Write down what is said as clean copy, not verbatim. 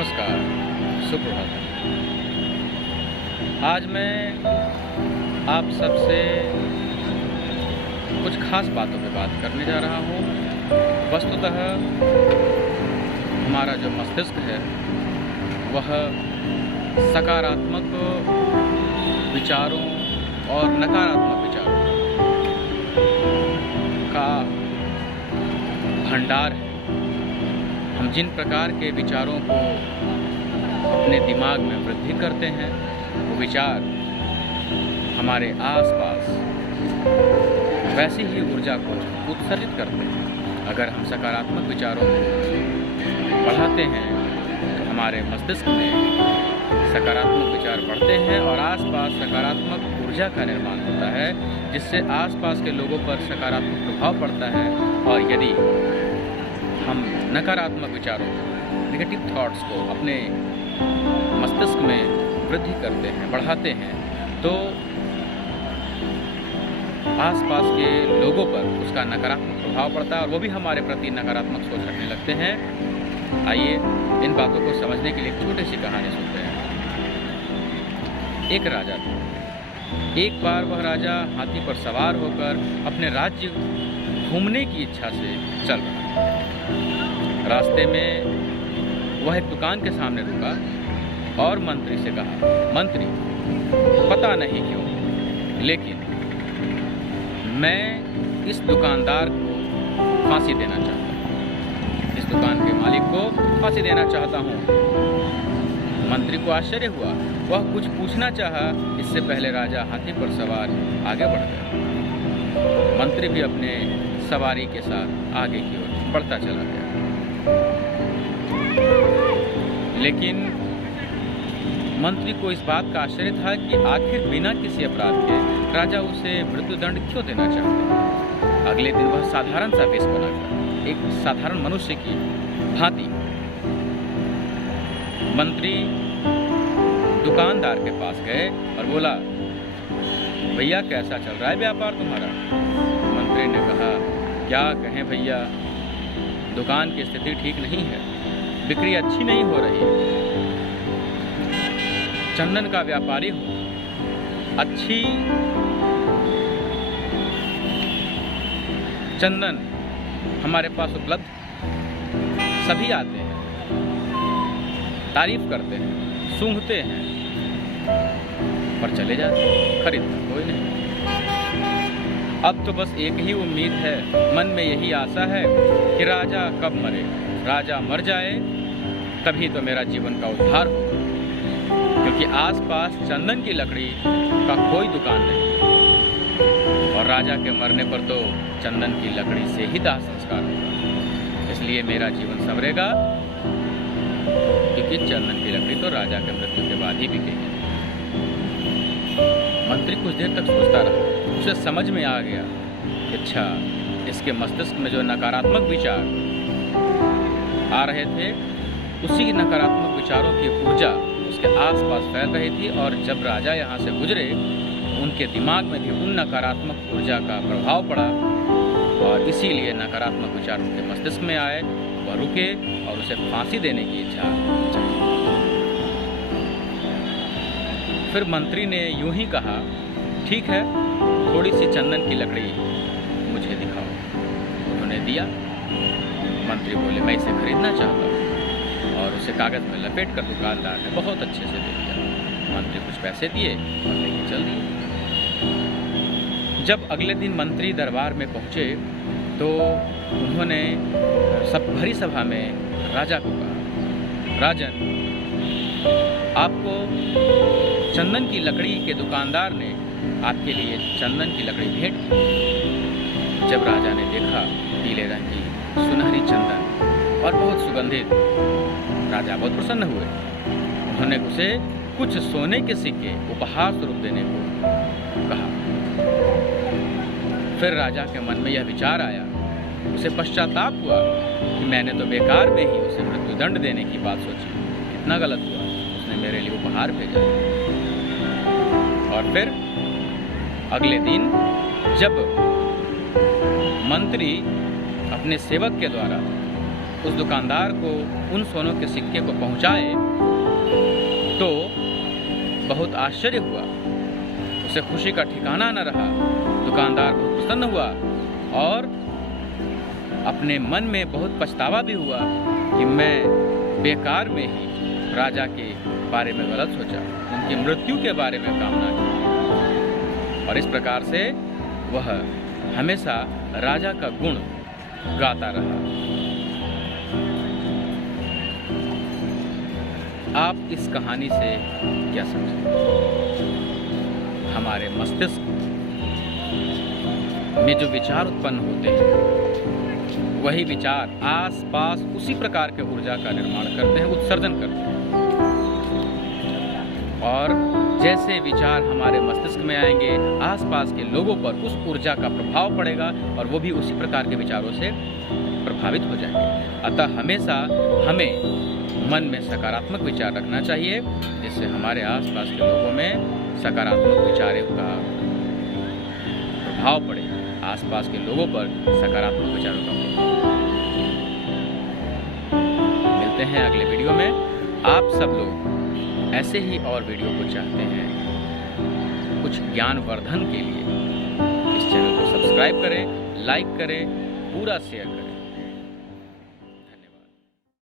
नमस्कार, सुप्रभात। आज मैं आप सबसे कुछ खास बातों पे बात करने जा रहा हूँ। वस्तुतः हमारा जो मस्तिष्क है वह सकारात्मक विचारों और नकारात्मक विचारों का भंडार है। हम जिन प्रकार के विचारों को अपने दिमाग में वृद्धि करते हैं वो विचार हमारे आसपास वैसी ही ऊर्जा को उत्सर्जित करते हैं। अगर हम सकारात्मक विचारों को बढ़ाते हैं तो हमारे मस्तिष्क में सकारात्मक विचार बढ़ते हैं और आसपास सकारात्मक ऊर्जा का निर्माण होता है, जिससे आसपास के लोगों पर सकारात्मक प्रभाव पड़ता है। और यदि हम नकारात्मक विचारों नेगेटिव थॉट्स को अपने मस्तिष्क में वृद्धि करते हैं, बढ़ाते हैं, तो आसपास के लोगों पर उसका नकारात्मक प्रभाव पड़ता है और वो भी हमारे प्रति नकारात्मक सोच रखने लगते हैं। आइए इन बातों को समझने के लिए एक छोटी सी कहानी सुनते हैं। एक राजा था। एक बार वह राजा हाथी पर सवार होकर अपने राज्य घूमने की इच्छा से चल रहा था। रास्ते में वह एक दुकान के सामने रुका और मंत्री से कहा, मंत्री, पता नहीं क्यों लेकिन मैं इस दुकानदार को फांसी देना चाहता हूँ, इस दुकान के मालिक को फांसी देना चाहता हूँ। मंत्री को आश्चर्य हुआ। वह कुछ पूछना चाहा, इससे पहले राजा हाथी पर सवार आगे बढ़ गया। मंत्री भी अपने सवारी के साथ आगे की ओर बढ़ता चला गया। लेकिन मंत्री को इस बात का आश्चर्य था कि आखिर बिना किसी अपराध के राजा उसे मृत्युदंड क्यों देना चाहते हैं। अगले दिन वह साधारण सा वेश बनाकर एक साधारण मनुष्य की भांति मंत्री दुकानदार के पास गए और बोला, भैया कैसा चल रहा है व्यापार तुम्हारा? मंत्री ने कहा, क्या कहें भैया, दुकान की स्थिति ठीक नहीं है, बिक्री अच्छी नहीं हो रही। चंदन का व्यापारी हूँ, अच्छी चंदन हमारे पास उपलब्ध, सभी आते हैं, तारीफ करते हैं, सूंघते हैं, पर चले जाते हैं, खरीदता कोई नहीं। अब तो बस एक ही उम्मीद है, मन में यही आशा है कि राजा कब मरे, राजा मर जाए तभी तो मेरा जीवन का उद्धार हो, क्योंकि आसपास चंदन की लकड़ी का कोई दुकान नहीं और राजा के मरने पर तो चंदन की लकड़ी से ही दाह संस्कार होगा। इसलिए मेरा जीवन संवरेगा, क्योंकि चंदन की लकड़ी तो राजा के मृत्यु के बाद ही बिकेगी। मंत्री कुछ देर तक सोचता रहा। उसे समझ में आ गया कि अच्छा, इसके मस्तिष्क में जो नकारात्मक विचार आ रहे थे, उसी नकारात्मक विचारों की ऊर्जा उसके आसपास फैल रही थी और जब राजा यहाँ से गुजरे उनके दिमाग में भी उन नकारात्मक ऊर्जा का प्रभाव पड़ा और इसीलिए नकारात्मक विचार उनके मस्तिष्क में आए। वह रुके और उसे फांसी देने की इच्छा जगी। फिर मंत्री ने यूं ही कहा, ठीक है, थोड़ी सी चंदन की लकड़ी मुझे दिखाओ। उन्होंने दिया। मंत्री बोले, मैं इसे खरीदना चाहता हूँ, और उसे कागज़ में लपेट कर दुकानदार ने बहुत अच्छे से दे दिया। मंत्री कुछ पैसे दिए और लेके चल दिए। जब अगले दिन मंत्री दरबार में पहुँचे तो उन्होंने सब भरी सभा में राजा को कहा, राजन, आपको चंदन की लकड़ी के दुकानदार ने आपके लिए चंदन की लकड़ी भेंट की। जब राजा ने देखा पीले रंग की सुनहरी चंदन और बहुत सुगंधित, राजा बहुत प्रसन्न हुए। उन्होंने उसे कुछ सोने के सिक्के उपहार स्वरूप देने को कहा। फिर राजा के मन में यह विचार आया, उसे पश्चाताप हुआ कि मैंने तो बेकार में ही उसे मृत्युदंड देने की बात सोची, कितना गलत हुआ, उसने मेरे लिए उपहार भेजा। और फिर अगले दिन जब मंत्री अपने सेवक के द्वारा उस दुकानदार को उन सोनों के सिक्के को पहुंचाए तो बहुत आश्चर्य हुआ, उसे खुशी का ठिकाना न रहा। दुकानदार बहुत प्रसन्न हुआ और अपने मन में बहुत पछतावा भी हुआ कि मैं बेकार में ही राजा के बारे में गलत सोचा, उनकी मृत्यु के बारे में कामना की। और इस प्रकार से वह हमेशा राजा का गुण गाता रहा। आप इस कहानी से क्या समझते हैं? हमारे मस्तिष्क में जो विचार उत्पन्न होते हैं, वही विचार आसपास उसी प्रकार के ऊर्जा का निर्माण करते हैं, उत्सर्जन करते हैं। और जैसे विचार हमारे मस्तिष्क में आएंगे, आसपास के लोगों पर उस ऊर्जा का प्रभाव पड़ेगा और वो भी उसी प्रकार के विचारों से प्रभावित हो जाएंगे। अतः हमेशा हमें मन में सकारात्मक विचार रखना चाहिए, जिससे हमारे आसपास के लोगों में सकारात्मक विचारों का प्रभाव पड़े, आसपास के लोगों पर सकारात्मक विचारों का प्रभाव। मिलते हैं अगले वीडियो में। आप सब लोग ऐसे ही और वीडियो को चाहते हैं कुछ ज्ञानवर्धन के लिए, इस चैनल को सब्सक्राइब करें, लाइक करें, पूरा शेयर करें।